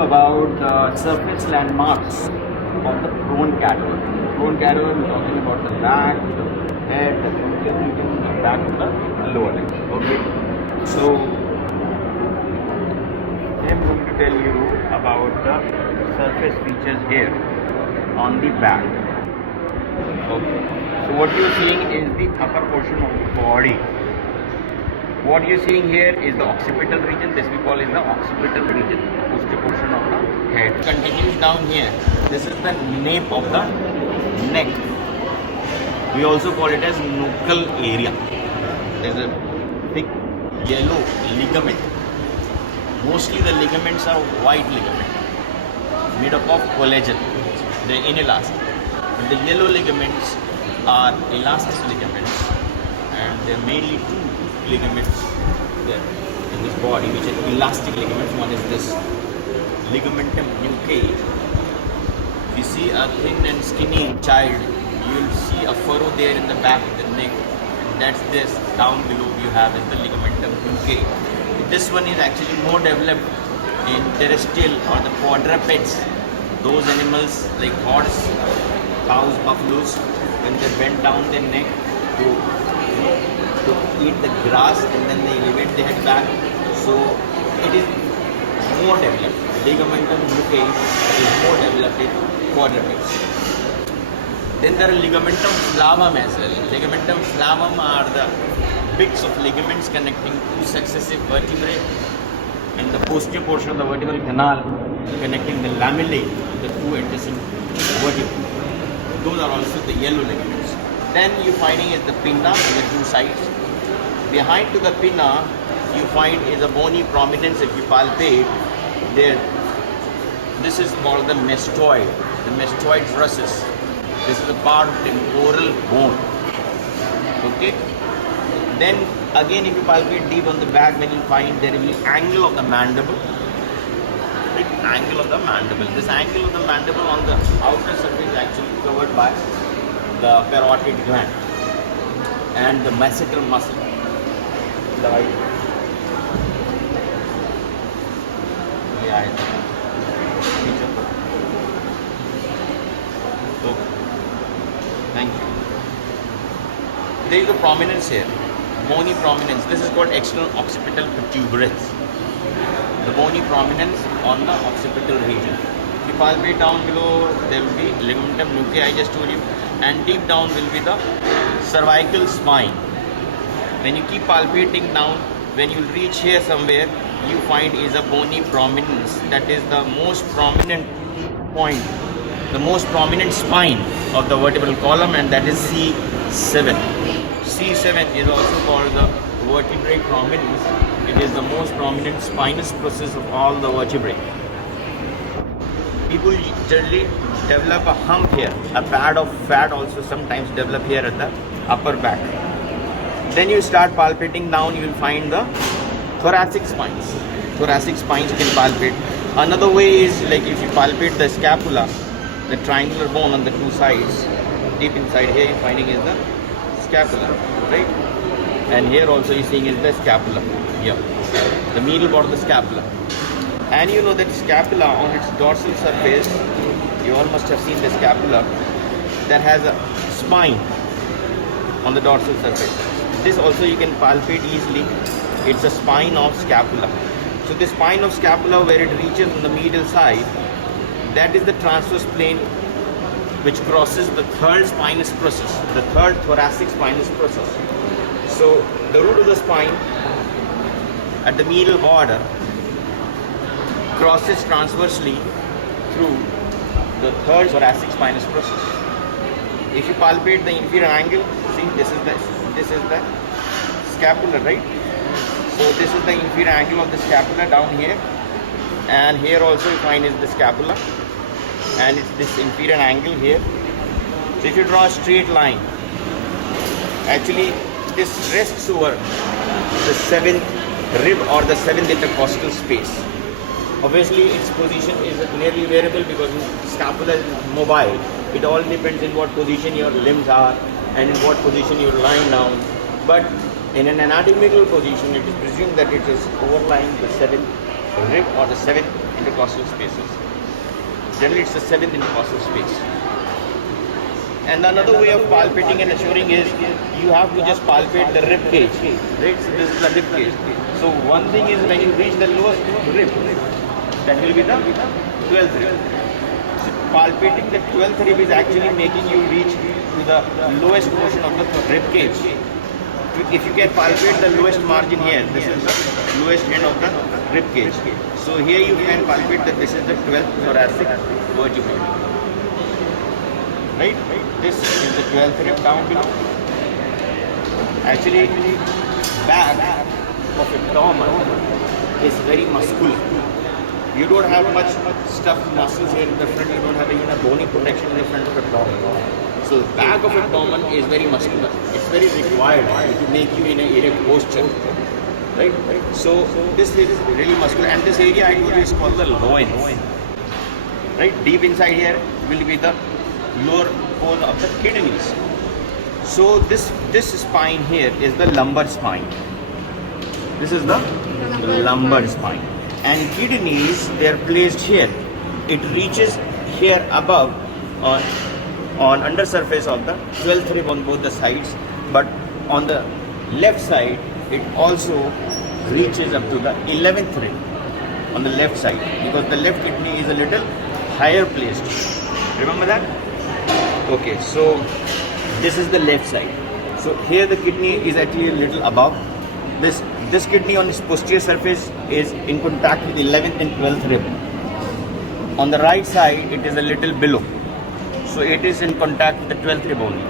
about the surface landmarks of the prone cadaver. Prone cadaver, we're talking about the back, the head, the frontal region, the back of the lower leg. Okay. So, I'm going to tell you about the surface features here on the back. Okay. So, what you're seeing is the upper portion of the body. What you're seeing here is the occipital region. This we call is the occipital region, posterior portion of the head. Continues down here. This is the nape of the neck. We also call it as nuchal area. There's a thick yellow ligament. Mostly the ligaments are white ligament, made up of collagen. They're inelastic. But the yellow ligaments are elastic ligaments, and they're mainly two ligaments there in this body, which are elastic ligaments. One is this ligamentum nuchae. If you see a thin and skinny child, you will see a furrow there in the back of the neck, and that's this. Down below you have is the ligamentum nuchae. This one is actually more developed in terrestrial or the quadrupeds. Those animals like horse, cows, buffaloes, when they bend down their neck to eat the grass and then they elevate their head back. So it is more developed. Ligamentum nuchae is more developed in quadrupeds. Then there are ligamentum flavum as well. Ligamentum flavum are the bits of ligaments connecting two successive vertebrae in the posterior portion of the vertebral canal, connecting the lamellae, the two adjacent vertebrae. Those are also the yellow ligaments. Then you finding is the pinna on the two sides. Behind to the pinna, you find is a bony prominence. If you palpate there, this is called the mastoid, the mastoid process. This is a part of temporal bone. Okay. Then again, if you palpate deep on the back, when you find there will be angle of the mandible. The angle of the mandible. This angle of the mandible on the outer surface is actually covered by the parotid gland and the masseter muscle. Okay. Thank you. There is a prominence here, bony prominence. This is called external occipital protuberance. The bony prominence on the occipital region. If you palpate down below, there will be ligamentum nuchae, I just told you, and deep down will be the cervical spine. When you keep palpating down, when you reach here somewhere, you find is a bony prominence. That is the most prominent point, the most prominent spine of the vertebral column, and that is C7. C7 is also called the vertebrae prominence. It is the most prominent spinous process of all the vertebrae. People generally develop a hump here. A pad of fat also sometimes develop here at the upper back. Then you start palpating down, you will find the thoracic spines. Thoracic spines you can palpate. Another way is like if you palpate the scapula, the triangular bone on the two sides, deep inside here you're finding is the scapula, right? And here also you're seeing is the scapula. Here, the middle part of the scapula. And you know that scapula on its dorsal surface, you all must have seen the scapula that has a spine on the dorsal surface. This also you can palpate easily. It's a spine of scapula. So the spine of scapula, where it reaches on the medial side, that is the transverse plane which crosses the third spinous process, the third thoracic spinous process. So the root of the spine at the medial border crosses transversely through the third thoracic spinous process. If you palpate the inferior angle, see this is the scapula, right? So this is the inferior angle of the scapula down here, and here also you find is the scapula, and it's this inferior angle here. So if you draw a straight line, actually this rests over the seventh rib or the seventh intercostal space. Obviously its position is nearly variable because scapula is mobile. It all depends in what position your limbs are and in what position you're lying down. But in an anatomical position, it is presumed that it is overlying the seventh rib or the seventh intercostal spaces. Generally it's the 7th intercostal space. And another way of palpating and assuring is you have to just palpate the rib cage. Right? So this is the rib cage. So one thing is when you reach the lowest rib, that will be the 12th rib. So palpating the 12th rib is actually making you reach to the lowest portion of the rib cage. If you can palpate the lowest margin here, this is the lowest end of the rib cage. So here you can palpate that this is the 12th thoracic vertebra. Right? This is the 12th rib down below. Actually, back of abdomen is very muscular. You don't have much stuffed muscles here in the front. You don't have even a bony protection in the front of abdomen. So back of abdomen is very muscular. It's very required to make you in an erect posture. Right? So this is really muscular, and this area I told you is called the loins. Right? Deep inside here will be the lower pole of the kidneys. So this spine here is the lumbar spine. This is the lumbar spine. And kidneys, they are placed here. It reaches here above on under surface of the 12th rib on both the sides, but on the left side it also reaches up to the 11th rib on the left side, because the left kidney is a little higher placed. Remember that? Okay, so this is the left side. So here the kidney is actually a little above. This kidney on its posterior surface is in contact with the 11th and 12th rib. On the right side it is a little below. So it is in contact with the 12th rib only.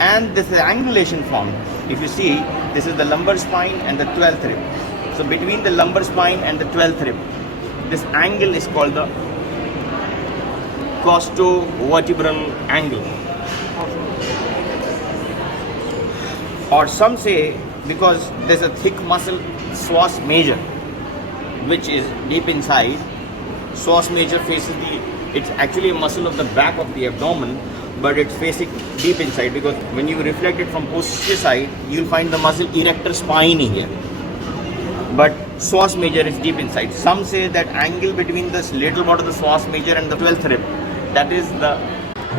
And this is angulation formed. If you see, this is the lumbar spine and the 12th rib. So between the lumbar spine and the 12th rib, this angle is called the Costovertebral angle. Or some say, because there's a thick muscle, psoas major, which is deep inside. Psoas major faces it's actually a muscle of the back of the abdomen, but it's facing deep inside, because when you reflect it from posterior side, you'll find the muscle erector spiny here. But psoas major is deep inside. Some say that angle between this lateral part of the psoas major and the 12th rib, that is the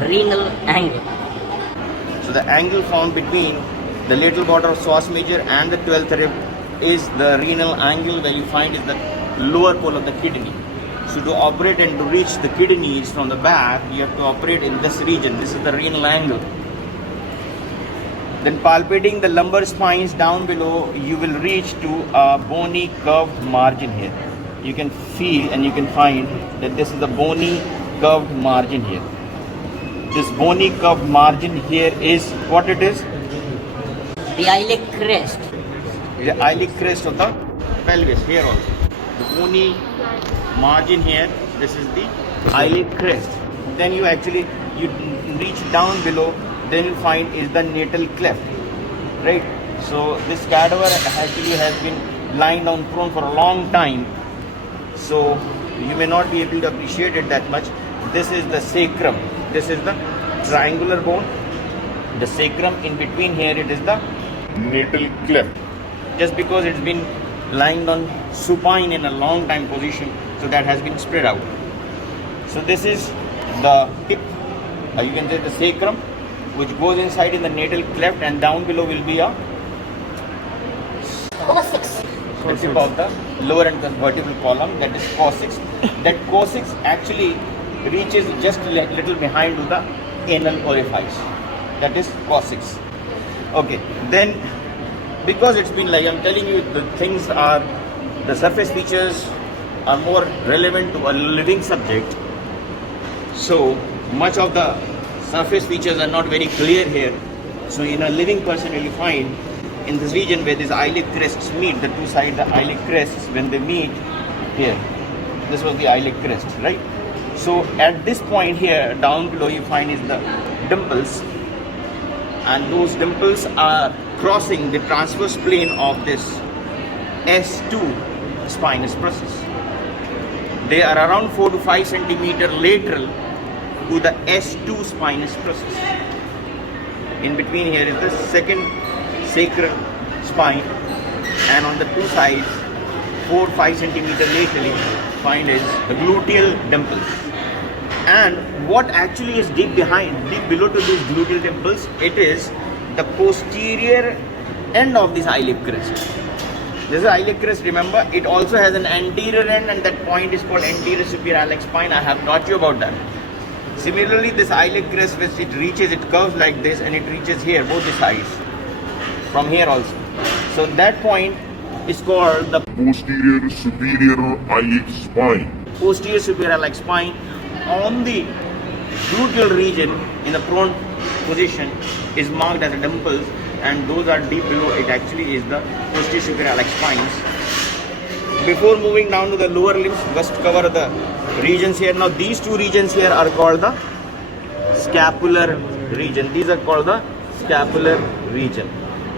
renal angle. So the angle formed between the lateral border of psoas major and the 12th rib is the renal angle, where you find is the lower pole of the kidney. So to operate and to reach the kidneys from the back, you have to operate in this region. This is the renal angle. Then palpating the lumbar spines down below, you will reach to a bony curved margin here. You can feel and you can find that this is the bony curved margin here. This bony curved margin here is what it is? The iliac crest. The iliac crest of the pelvis here also. The bony margin here, this is the iliac crest. Then you reach down below, then you find is the natal cleft. Right? So this cadaver actually has been lying down prone for a long time. So you may not be able to appreciate it that much. This is the sacrum. This is the triangular bone. The sacrum, in between here it is the natal cleft. Just because it's been lying on supine in a long time position, so that has been spread out. So this is the tip, you can say the sacrum, which goes inside in the natal cleft, and down below will be a Coccyx. the tip of the lower and the vertebral column, that is coccyx. That coccyx actually reaches just a little behind to the anal orifice. That is coccyx. Okay, then because it's been like I'm telling you, the surface features are more relevant to a living subject. So much of the surface features are not very clear here. So in a living person, you'll find in this region where these iliac crests meet, the two sides, the iliac crests, when they meet here, this was the iliac crest, right? So at this point here, down below, you find is the dimples, and those dimples are crossing the transverse plane of this S2 spinous process. They are around 4 to 5 centimeter lateral to the S2 spinous process. In between here is the second sacral spine, and on the two sides 4-5 centimeter laterally find is the gluteal dimples. And what actually is deep below to these gluteal dimples, it is the posterior end of this iliac crest. This is iliac crest, remember, it also has an anterior end, and that point is called anterior superior iliac spine. I have taught you about that. Similarly, this iliac crest, which it reaches, it curves like this and it reaches here, both the sides, from here also. So that point is called the posterior superior iliac spine. Posterior superior iliac spine. On the gluteal region in the prone position is marked as a dimples, and those are deep below it actually is the posterior superior iliac spines. Before moving down to the lower limbs, first cover the regions here. Now these two regions here are called the scapular region. These are called the scapular region,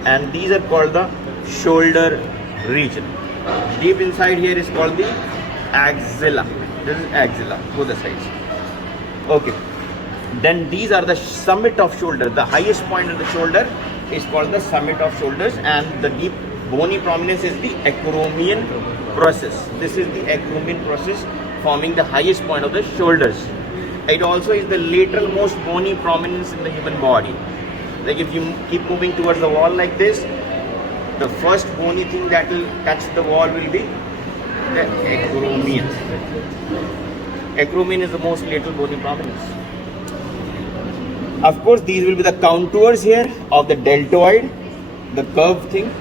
and these are called the shoulder region. Deep inside here is called the axilla. This is axilla, both the sides. Okay. Then these are the summit of shoulder. The highest point of the shoulder is called the summit of shoulders, and the deep bony prominence is the acromion process. This is the acromion process forming the highest point of the shoulders. It also is the lateral most bony prominence in the human body. Like if you keep moving towards the wall like this, the first bony thing that will touch the wall will be the acromion. Acromion is the most lateral bony prominence. Of course, these will be the contours here of the deltoid, the curved thing,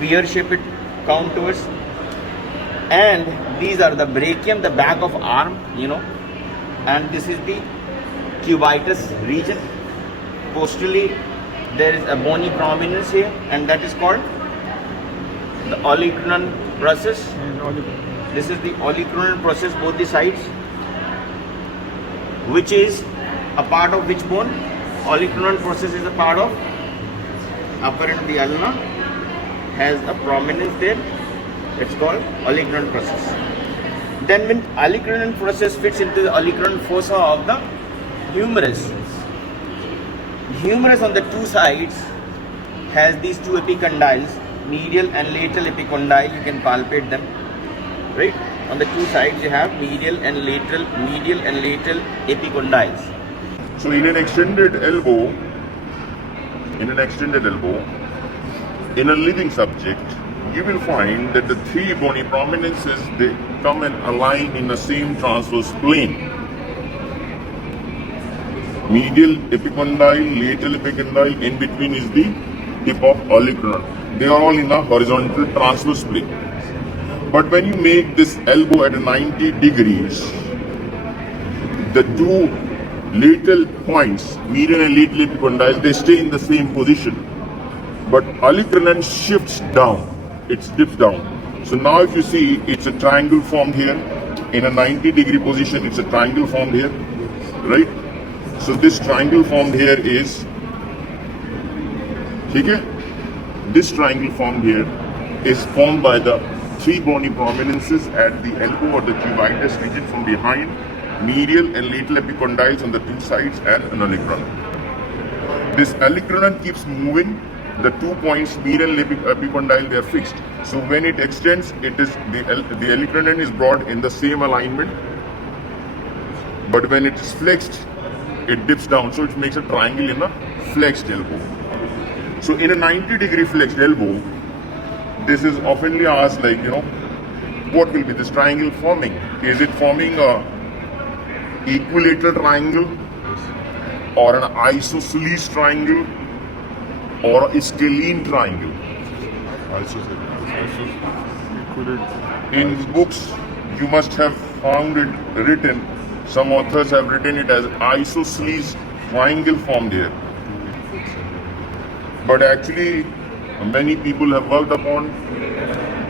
pear-shaped contours, and these are the brachium, the back of arm, and this is the cubitus region. Posteriorly, there is a bony prominence here, and that is called the olecranon process. This is the olecranon process, both the sides, which is a part of which bone? Olecranon process is a part of upper end. The ulna has a prominence there. It's called olecranon process. Then when olecranon process fits into the olecranon fossa of the humerus, humerus on the two sides has these two epicondyles, medial and lateral epicondyle. You can palpate them, right? On the two sides you have medial and lateral epicondyles. So in an extended elbow, in a living subject, you will find that the three bony prominences, they come and align in the same transverse plane. Medial epicondyle, lateral epicondyle, in between is the tip of olecranon. They are all in a horizontal transverse plane. But when you make this elbow at 90 degrees, the two lateral points, median and lateral epicondyles, they stay in the same position. But olecranon shifts down, it dips down. So now if you see, it's a triangle formed here. In a 90-degree position, it's a triangle formed here, right? So this triangle formed here is, okay? This triangle formed here is formed by the three bony prominences at the elbow or the cubitus region from behind, medial and lateral epicondyles on the two sides, and an olecranon. This olecranon keeps moving. The 2 points, medial and epicondyle, they are fixed. So when it extends, it is the olecranon is brought in the same alignment. But when it is flexed, it dips down. So it makes a triangle in a flexed elbow. So in a 90-degree flexed elbow, this is oftenly asked, like, what will be this triangle forming? Is it forming a equilateral triangle, or an isosceles triangle, or a scalene triangle? In books, you must have found it written, some authors have written it as isosceles triangle formed here. But actually, many people have worked upon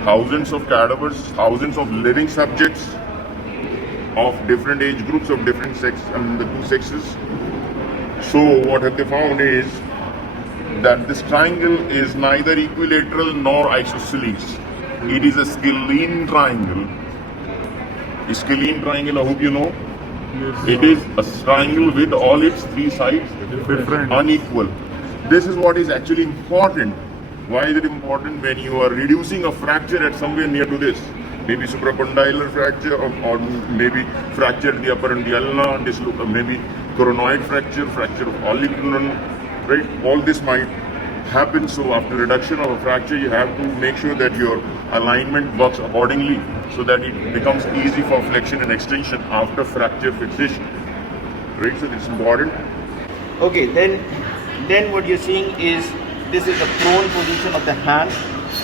thousands of cadavers, thousands of living subjects of different age groups, of different sex, the two sexes. So what have they found is that this triangle is neither equilateral nor isosceles. It is a scalene triangle. A scalene triangle, I hope you know. It is a triangle with all its three sides unequal. This is what is actually important. Why is it important? When you are reducing a fracture at somewhere near to this, maybe supracondylar fracture, or maybe fracture the upper and the ulna, maybe coronoid fracture, fracture of olecranon, right? All this might happen. So after reduction of a fracture, you have to make sure that your alignment works accordingly so that it becomes easy for flexion and extension after fracture fixation, right? So it's important. Okay, then what you're seeing is this is the prone position of the hand.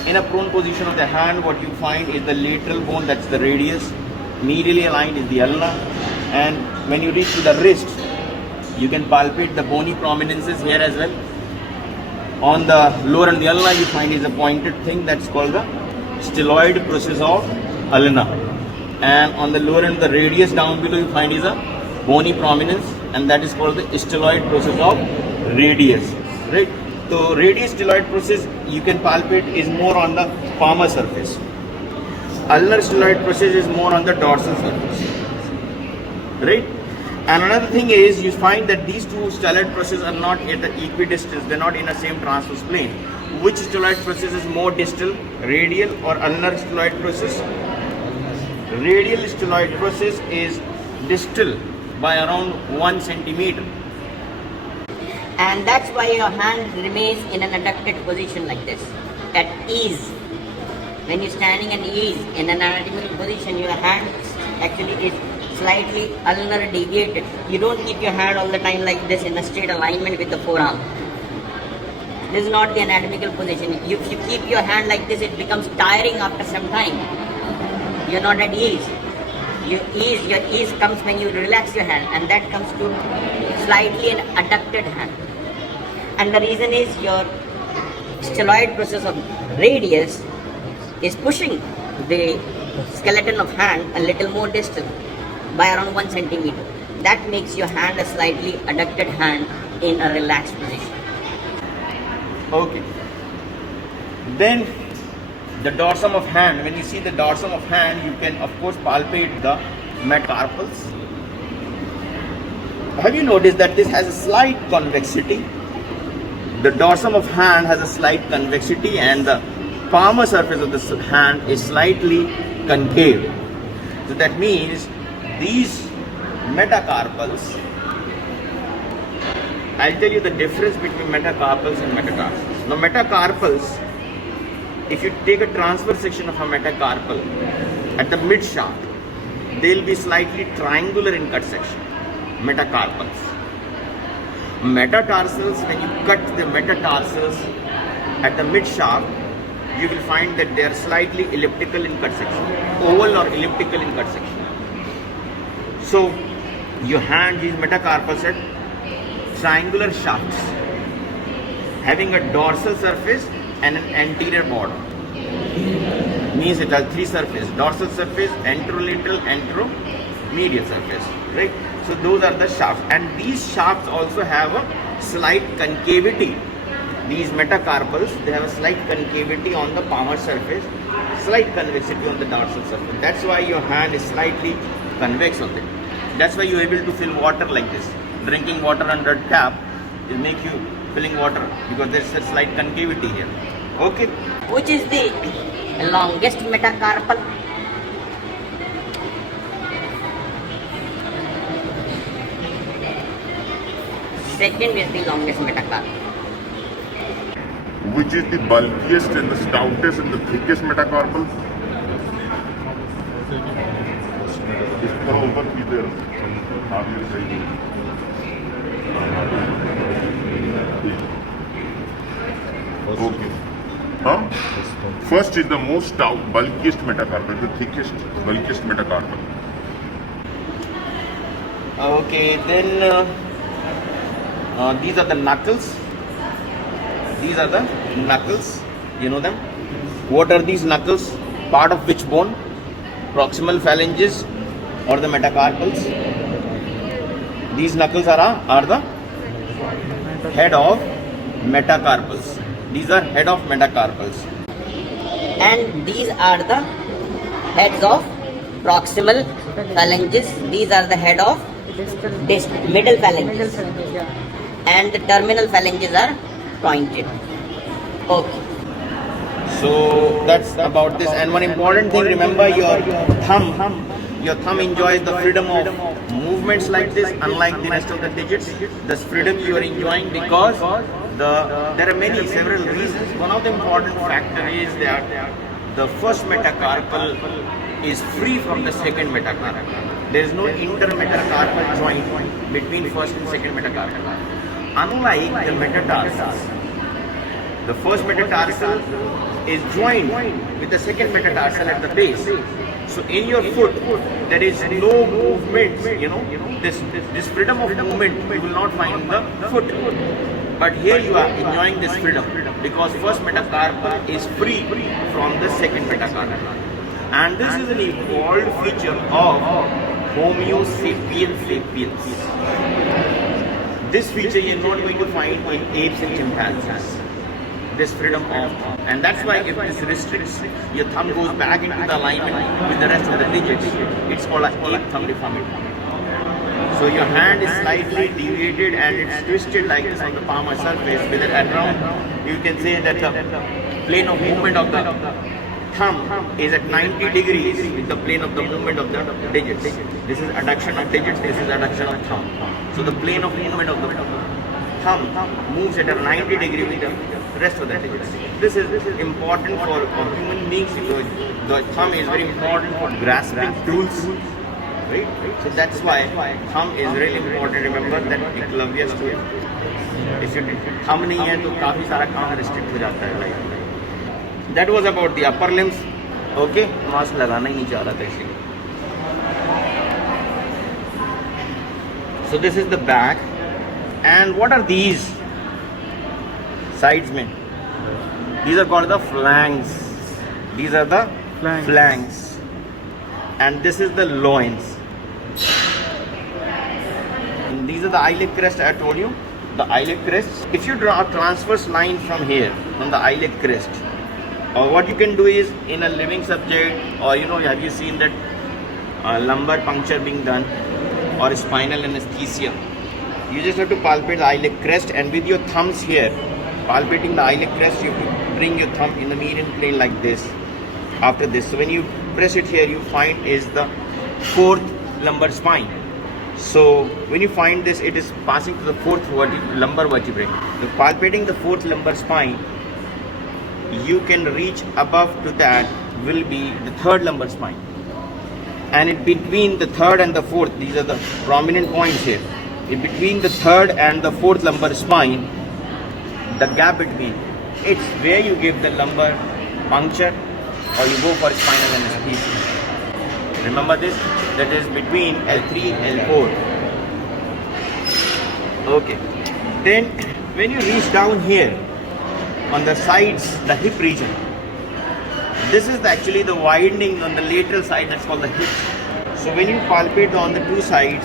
In a prone position of the hand, what you find is the lateral bone, that's the radius. Medially aligned is the ulna, and when you reach to the wrist, you can palpate the bony prominences here as well. On the lower and the ulna, you find is a pointed thing that's called the styloid process of ulna, and on the lower and the radius down below, you find is a bony prominence, and that is called the styloid process of radius, right? So radius styloid process you can palpate is more on the palmar surface. Ulnar styloid process is more on the dorsal surface, right? And another thing is you find that these two styloid processes are not at the equidistance, they're not in the same transverse plane. Which styloid process is more distal, radial or ulnar styloid process? Radial styloid process is distal by around 1 centimeter. And that's why your hand remains in an adducted position like this, at ease. When you're standing at ease in an anatomical position, your hand actually is slightly ulnar deviated. You don't keep your hand all the time like this in a straight alignment with the forearm. This is not the anatomical position. If you keep your hand like this, it becomes tiring after some time. You're not at ease. Your ease comes when you relax your hand, and that comes to slightly an adducted hand. And the reason is your styloid process of radius is pushing the skeleton of hand a little more distal by around 1 centimeter. That makes your hand a slightly adducted hand in a relaxed position. Okay. Then the dorsum of hand, when you see the dorsum of hand, you can of course palpate the metacarpals. Have you noticed that this has a slight convexity? The dorsum of hand has a slight convexity, and the palmar surface of the hand is slightly concave. So that means these metacarpals, I'll tell you the difference between metacarpals and metatarsus. Now metacarpals, if you take a transverse section of a metacarpal at the mid shaft, they'll be slightly triangular in cut section. Metacarpals. Metatarsals, when you cut the metatarsals at the mid shaft, you will find that they are slightly elliptical in cut section, oval or elliptical in cut section. So your hand, these metacarpals at triangular shafts, having a dorsal surface and an anterior border. Means it has three surfaces: dorsal surface, anterolateral, anteromedial surface, right? So those are the shafts, and these shafts also have a slight concavity. These metacarpals, they have a slight concavity on the palmar surface, slight convexity on the dorsal surface. That's why your hand is slightly convex on it. That's why you're able to fill water like this. Drinking water under tap will make you filling water because there's a slight concavity here. Okay. Which is the longest metacarpal? Second is the longest metacarpal. Which is the bulkiest and the stoutest and the thickest metacarpal? इसका ऊपर किधर आप ये सही okay. First is the most stout, bulkiest metacarpal, the thickest, bulkiest metacarpal. Okay, then these are the knuckles. These are the knuckles. You know them? What are these knuckles? Part of which bone? Proximal phalanges or the metacarpals? These knuckles are the head of metacarpals. These are head of metacarpals. And these are the heads of proximal phalanges. These are the head of middle phalanges. And the terminal phalanges are pointed. Okay. So that's about this. And one important thing, remember your thumb. Your thumb enjoys the freedom of movements like this, unlike the rest of the digits. This freedom you are enjoying because there are several reasons. One of the important factor is that the first metacarpal is free from the second metacarpal. There is no intermetacarpal joint between first and second metacarpal. Unlike the metatarsals, the first metatarsal is joined with the second metatarsal at the base. So in your foot, there is no movement, this freedom of movement you will not find in the foot. But here you are enjoying this freedom because first metacarpal is free from the second metacarpal. And this is an evolved feature of Homo sapiens sapiens. This feature you are not going to find in apes and chimpanzees. This freedom of thumb. And that's why if this restricts, your thumb goes back into the alignment with the rest of the digits, it's called an ape thumb deformity. So your hand is slightly deviated and it's twisted like this on the palmar surface with it around. You can say that the plane of movement of the thumb is at 90 degrees with the plane of the movement of the digits. This is adduction of digits, this is adduction of thumb. So the plane of movement of the thumb moves at a 90 degree with the rest of the digits. This is important for human beings because the thumb is very important for grasping tools. Right? So that's why thumb is really important. Remember that Eklavya story. If your thumb नहीं है तो काफी सारा काम restrict हो जाता है life में. That was about the upper limbs. Okay, mask लगाना ही नहीं चाह रहा था इसलिए. So this is the back. And what are these sides में? These are called the flanks. These are the flanks. And this is the loins. And these are the iliac crest I told you. The iliac crest. If you draw a transverse line from here, from the iliac crest, or what you can do is in a living subject, or have you seen that lumbar puncture being done or spinal anesthesia? You just have to palpate the iliac crest, and with your thumbs here, palpating the iliac crest, you have to bring your thumb in the median plane like this. After this, so when you press it here, you find is the fourth lumbar spine. So when you find this, it is passing to the fourth lumbar vertebrae. So palpating the fourth lumbar spine, you can reach above to that will be the third lumbar spine. And in between the third and the fourth, these are the prominent points here. In between the third and the fourth lumbar spine, the gap between, it's where you give the lumbar puncture or you go for spinal anesthesia. Remember this? That is between L3 and L4. Okay. Then when you reach down here on the sides, the hip region, this is actually the widening on the lateral side, that's called the hip. So when you palpate on the two sides,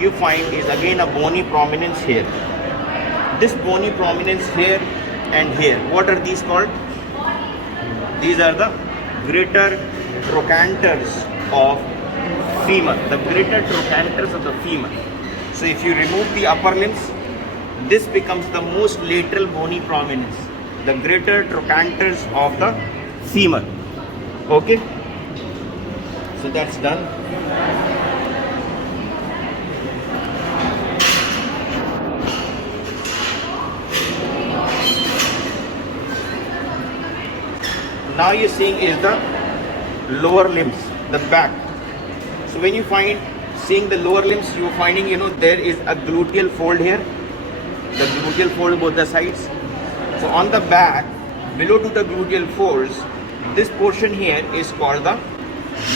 you find is again a bony prominence here. This bony prominence here and here. What are these called? These are the greater trochanters of femur. The greater trochanters of the femur. So if you remove the upper limbs, this becomes the most lateral bony prominence. The greater trochanters of the femur. Okay? So that's done. Now you're seeing is the lower limbs, the back. So when you seeing the lower limbs, you're finding, there is a gluteal fold here. The gluteal fold both the sides. So on the back, below to the gluteal folds, this portion here is called the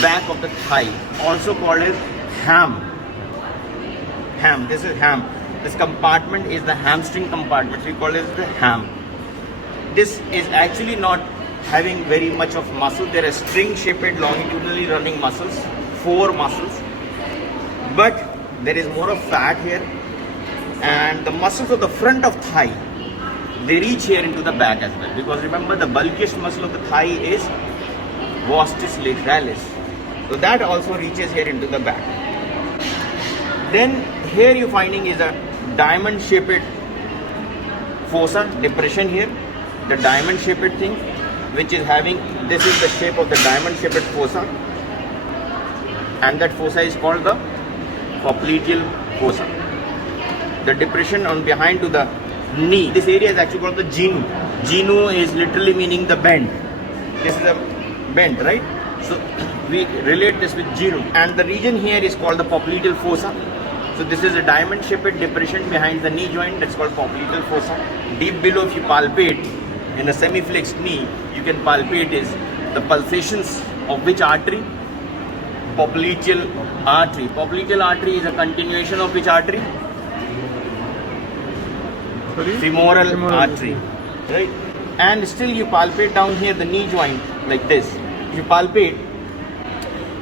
back of the thigh, also called as ham. Ham, this is ham. This compartment is the hamstring compartment. We call it the ham. This is actually not having very much of muscle. There are string-shaped longitudinally running muscles, 4 muscles, but there is more of fat here, and the muscles of the front of thigh, they reach here into the back as well, because remember the bulkiest muscle of the thigh is vastus lateralis, so that also reaches here into the back. Then here you finding is a diamond-shaped fossa depression here, the diamond-shaped thing. which is having, this is the shape of the diamond shaped fossa, and that fossa is called the popliteal fossa. The depression on behind to the knee, this area is actually called the genu. Genu is literally meaning the bend. This is a bend, right? So we relate this with genu, and the region here is called the popliteal fossa. So this is a diamond shaped depression behind the knee joint, that's called popliteal fossa. Deep below, if you palpate in a semi-flexed knee, you can palpate is the pulsations of which artery? Popliteal artery. Popliteal artery is a continuation of which artery? Femoral artery, right? And still you palpate down here the knee joint like this. If you palpate,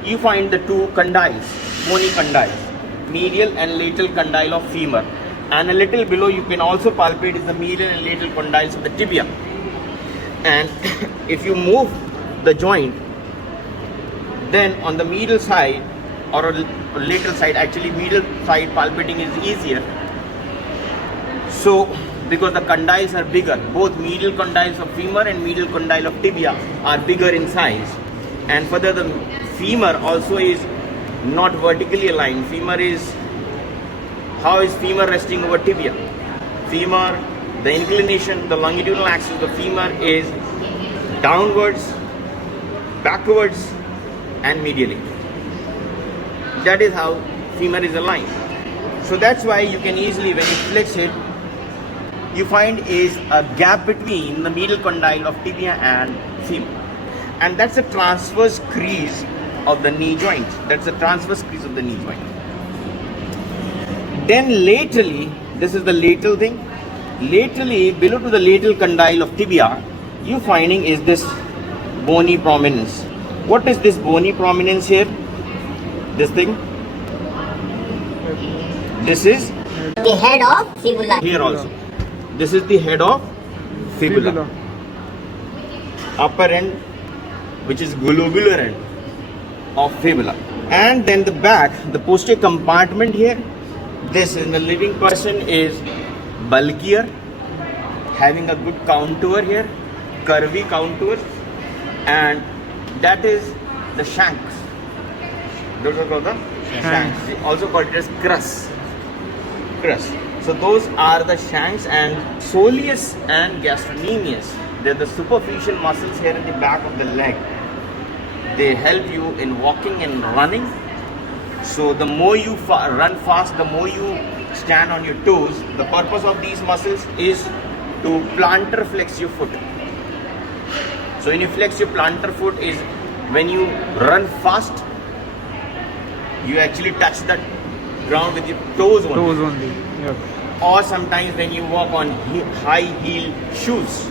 you find the two condyles, bony condyles, medial and lateral condyle of femur, and a little below you can also palpate is the medial and lateral condyles of the tibia. And if you move the joint, then on the medial side or lateral side, actually medial side palpating is easier. So because the condyles are bigger, both medial condyles of femur and medial condyle of tibia are bigger in size, and further the femur also is not vertically aligned. Femur is, how is femur resting over tibia? Femur, the inclination, the longitudinal axis of the femur is downwards, backwards and medially. That is how femur is aligned. So that's why you can easily, when you flex it, you find is a gap between the medial condyle of tibia and femur, and that's a transverse crease of the knee joint. That's the transverse crease of the knee joint. Then laterally, this is the lateral thing. Laterally, below to the lateral condyle of tibia, you finding is this bony prominence. What is this bony prominence here? This thing. This is The head of fibula. here also. This is the head of fibula. Upper end, which is globular end of fibula. And then the back, the posterior compartment here, this in the living person is bulkier, having a good contour here, curvy contour, and that is the shanks. Those are called the shanks. They also called it as crest. So those are the shanks, and soleus and gastrocnemius. They're the superficial muscles here in the back of the leg. They help you in walking and running. So the more you run fast, the more you stand on your toes. The purpose of these muscles is to plantar flex your foot. So when you flex your plantar foot is when you run fast, you actually touch the ground with your toes only. Yep. Or sometimes when you walk on high heel shoes.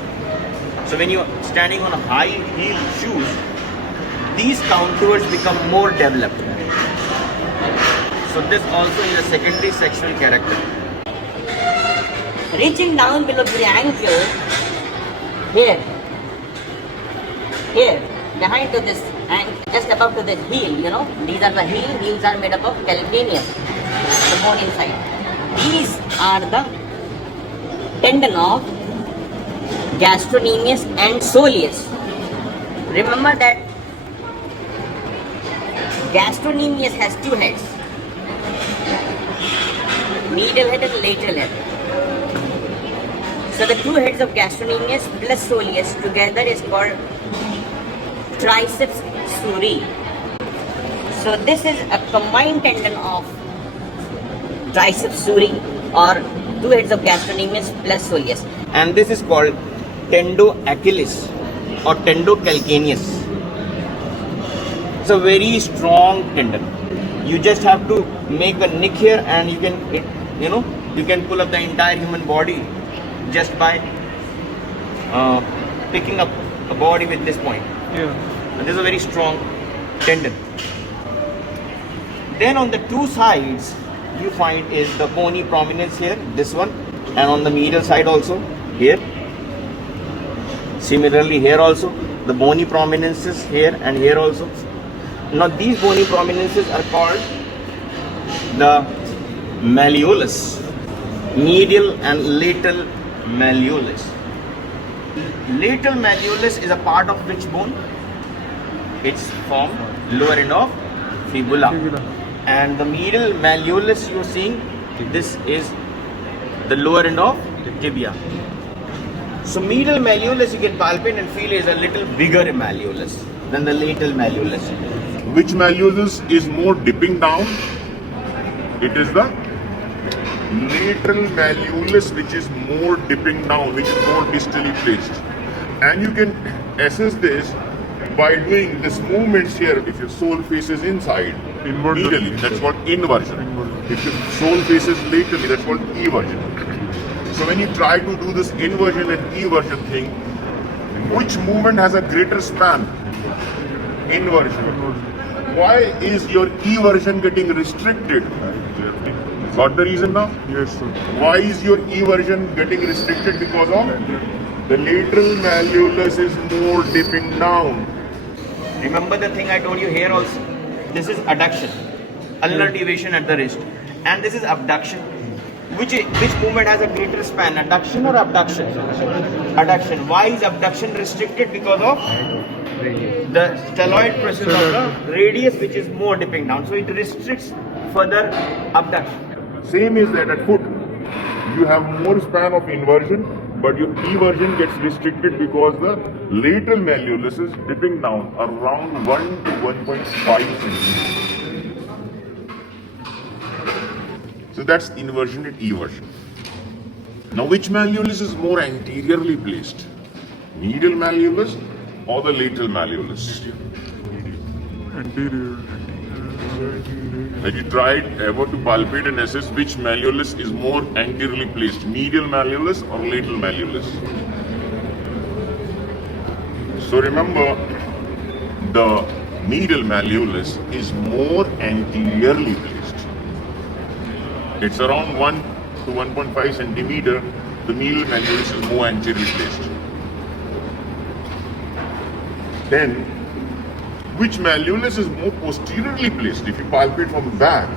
So when you're standing on high heel shoes, these contours become more developed. So this also is a secondary sexual character. Reaching down below the ankle, here, behind to this ankle, just above to this heel, these are the heels are made up of calcaneus, the bone inside. These are the tendon of gastrocnemius and soleus. Remember that gastrocnemius has two heads, medial head and lateral head. So the two heads of gastrocnemius plus soleus together is called triceps suri. So this is a combined tendon of triceps suri, or two heads of gastrocnemius plus soleus. And this is called tendo Achilles or tendo calcaneus. It's a very strong tendon. You just have to make a nick here, and you can pull up the entire human body just by picking up a body with this point. Yeah. And this is a very strong tendon. Then on the two sides, you find is the bony prominence here, this one, and on the medial side also, here. Similarly here also, the bony prominences here and here also. Now these bony prominences are called the malleolus, medial and lateral malleolus. Lateral malleolus is a part of which bone? It's from lower end of fibula. And the medial malleolus you're seeing, this is the lower end of tibia. So medial malleolus you can palpate and feel is a little bigger malleolus than the lateral malleolus. Which malleolus is more dipping down? It is the lateral malleolus which is more dipping down, which is more distally placed. And you can assess this by doing this movements here. If your sole faces inside, medially, that's called inversion. If your sole faces laterally, that's called eversion. So when you try to do this inversion and eversion thing, which movement has a greater span? Inversion. Why is your eversion getting restricted? Got the reason now? Yes, sir. Why is your eversion getting restricted? Because of the lateral malleolus is more dipping down. Remember the thing I told you here also? This is adduction, ulnar deviation at the wrist. And this is abduction. Which movement has a greater span, adduction or abduction? Adduction. Why is abduction restricted? Because of the styloid presence of the radius, which is more dipping down. So it restricts further abduction. Same is that at foot. You have more span of inversion, but your eversion gets restricted because the lateral malleolus is dipping down around 1 to 1.5 centimeters. So that's inversion and eversion. Now which malleolus is more anteriorly placed? Medial malleolus or the lateral malleolus? Anterior. Have you tried ever to palpate and assess which malleolus is more anteriorly placed? Medial malleolus or lateral malleolus? So remember, the medial malleolus is more anteriorly placed. It's around 1 to 1.5 centimeter. The medial malleolus is more anteriorly placed. Then, which malleolus is more posteriorly placed? If you palpate from the back,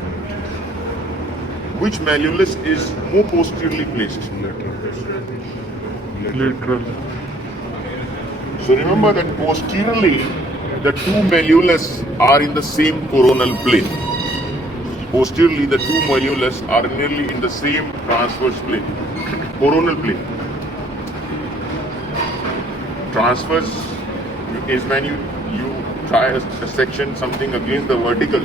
which malleolus is more posteriorly placed? Lateral. So remember that posteriorly, the two malleolus are in the same coronal plane. Posteriorly, the two malleolus are nearly in the same transverse plane, coronal plane. Transverse is when you try a section something against the vertical.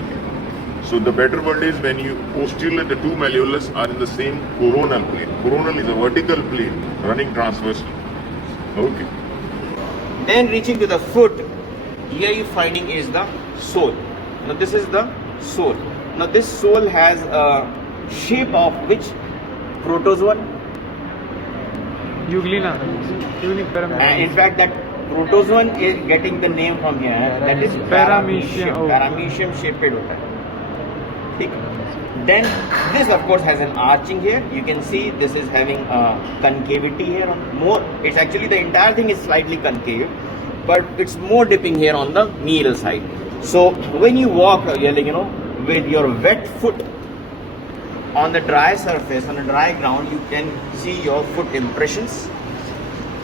So the better word is when you posteriorly the two malleolus are in the same coronal plane. Coronal is a vertical plane running transversely. Okay. Then reaching to the foot, here you finding is the sole. Now this is the sole. Now this sole has a shape of which protozoan? Euglena. And in fact that protozoan is getting the name from here. That is paramecium. Paramecium shaped hota hai. ठीक? Then this of course has an arching here. You can see this is having a concavity here. More, it's actually the entire thing is slightly concave, but it's more dipping here on the medial side. So when you walk, with your wet foot on the dry surface, on a dry ground, you can see your foot impressions.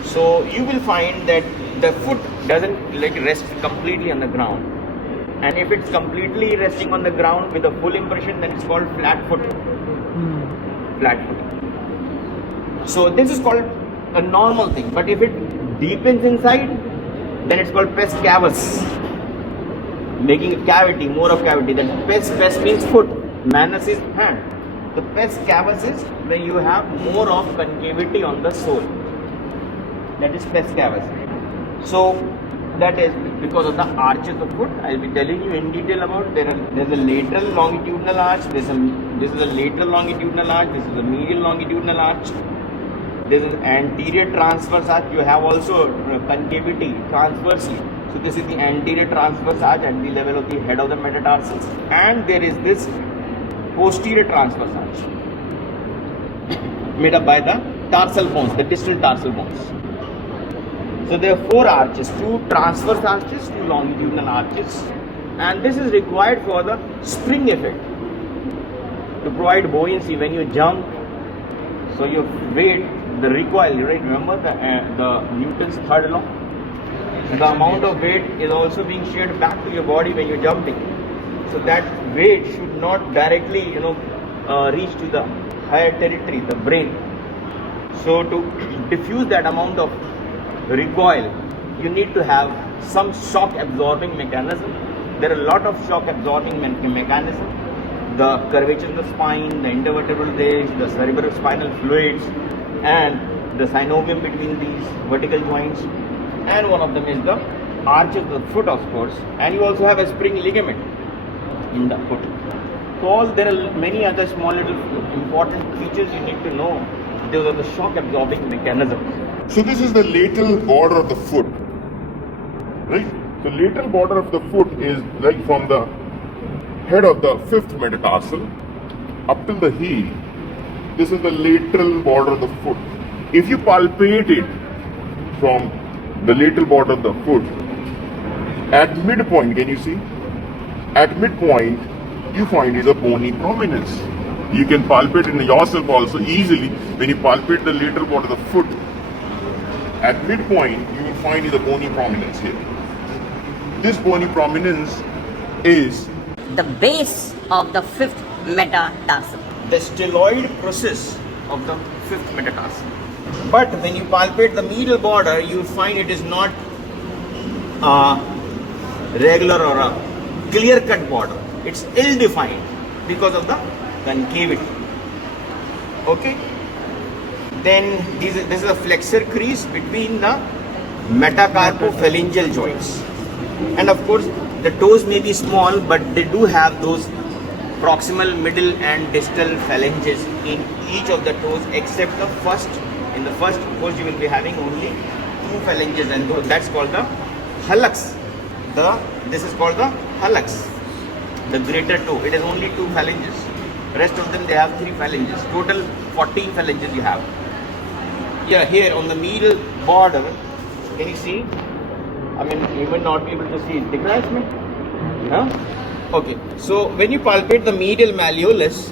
So you will find that the foot doesn't rest completely on the ground. And if it's completely resting on the ground with a full impression, then it's called flat foot. Flat foot. So this is called a normal thing. But if it deepens inside, then it's called pes cavus. Making a cavity, more of cavity. Then pes means foot. Manus is hand. The pes cavus is when you have more of concavity on the sole. That is pes cavus. So that is because of the arches of foot. I will be telling you in detail about. There's a lateral longitudinal arch. This is a lateral longitudinal arch. This is a medial longitudinal arch. This is anterior transverse arch. You have also concavity transversely. So this is the anterior transverse arch at the level of the head of the metatarsals. And there is this posterior transverse arch made up by the tarsal bones, the distal tarsal bones. So there are 4 arches, 2 transverse arches, 2 longitudinal arches, and this is required for the spring effect to provide buoyancy when you jump. So your weight the recoil, right? Remember the Newton's third law? The amount of weight is also being shared back to your body when you're jumping. So that weight should not directly, reach to the higher territory, the brain. So to diffuse that amount of recoil, you need to have some shock absorbing mechanism. There are a lot of shock absorbing mechanisms. The curvature of the spine, the intervertebral ridge, the cerebrospinal fluids, and the synovium between these vertical joints. And one of them is the arch of the foot, of course. And you also have a spring ligament in the foot. So there are many other small little important features you need to know. Those are the shock absorbing mechanisms. So this is the lateral border of the foot, right? The lateral border of the foot is like from the head of the fifth metatarsal up till the heel. This is the lateral border of the foot. If you palpate it from the lateral border of the foot, at midpoint, can you see? At midpoint, you find is a bony prominence. You can palpate in yourself also easily when you palpate the lateral border of the foot. At midpoint, you will find is a bony prominence here. This bony prominence is the base of the fifth metatarsal. The styloid process of the fifth metatarsal. But when you palpate the medial border, you find it is not regular or a clear-cut border. It's ill-defined because of the concavity. Okay? Then this is a flexor crease between the metacarpophalangeal joints. And of course, the toes may be small, but they do have those proximal, middle and distal phalanges in each of the toes except the first. In the first, of course, you will be having only 2 phalanges, and that's called the hallux. This is called the hallux, the greater toe. It is only 2 phalanges. Rest of them, they have 3 phalanges. Total 14 phalanges you have. Yeah, here on the medial border, can you see? I mean, you will not be able to see it. Did I explain? Huh? Okay. So when you palpate the medial malleolus,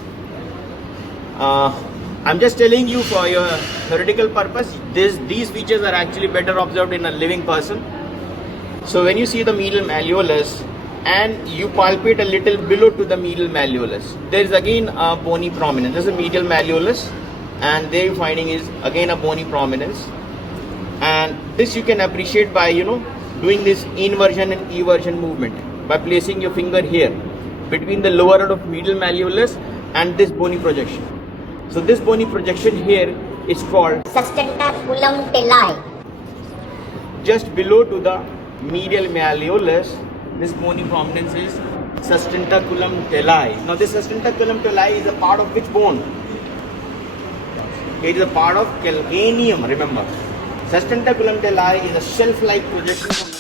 I'm just telling you for your theoretical purpose, these features are actually better observed in a living person. So when you see the medial malleolus and you palpate a little below to the medial malleolus, there is again a bony prominence. This is a medial malleolus, and there you're finding is again a bony prominence. And this you can appreciate by doing this inversion and eversion movement by placing your finger here between the lower end of medial malleolus and this bony projection. So this bony projection here is called sustentaculum teli. Just below to the medial malleolus, this bony prominence is sustentaculum teli. Now this sustentaculum teli is a part of which bone? It is a part of calcaneum, remember. Sustentaculum teli is a shelf-like projection from